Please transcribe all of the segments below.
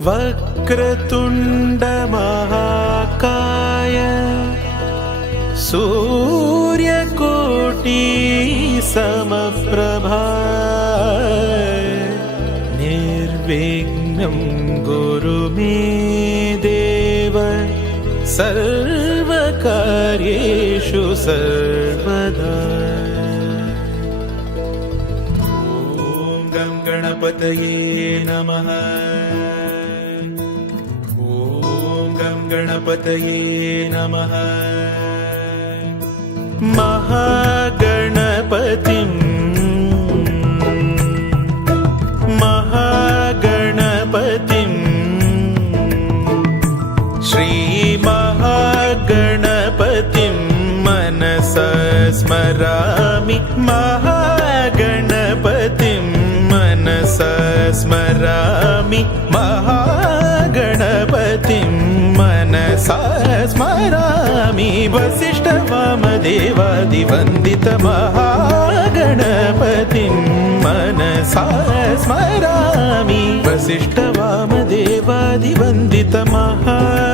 वक्रतुण्ड महाकाय सूर्यकोटि समप्रभा निर्विघ्नं कुरु मे देव सर्वकार्येषु सर्वदा। ॐ गं गणपतये नमः। गणपतये नमः। महागणपतिं श्रीमहागणपतिं मनसा स्मरामि। महागणपतिं मनसा स्मरामि। महागणपतिं मनसा स्मरामि। वसिष्ठ वामदेवादिवन्दित महागणपतिं मनसा स्मरामि। वसिष्ठ वामदेवादिवन्दित महागणपतिं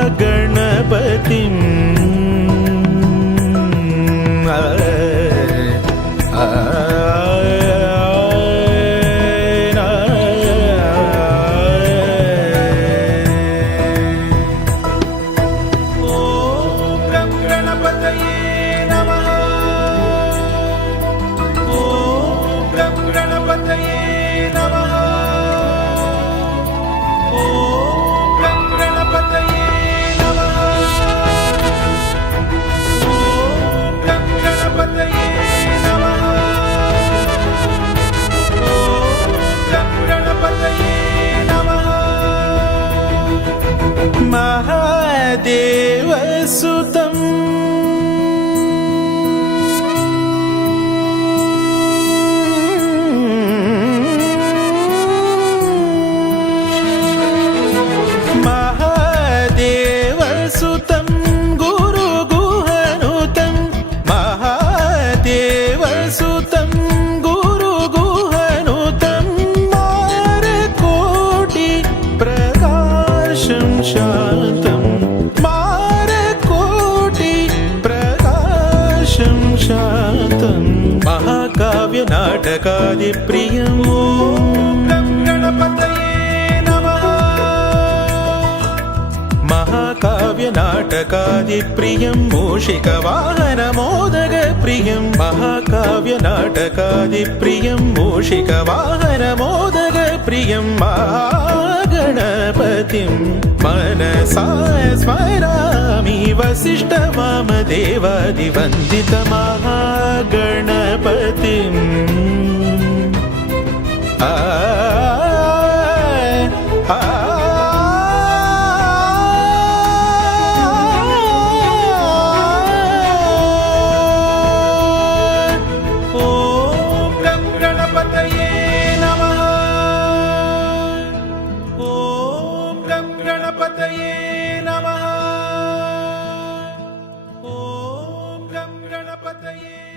महादेवसुतं महादेवसुतं गुरुगुहनुतं महादेवसुतं गुरुगुहनुतं मारकोटि प्रकाशं शान्तं महाकाव्यनाटकादिप्रियं गणपतये नमः। महाकाव्यनाटकादिप्रियं मूषिकवाहनमोदकप्रियं महाकाव्यनाटकादिप्रियं मूषिकवाहनमोदकप्रियं महागणपतिं मनसा स्मरामि। वसिष्ठ वामदेवादिवन्दित महागणपतिं गणपतये नमः। ॐ गं गणपतये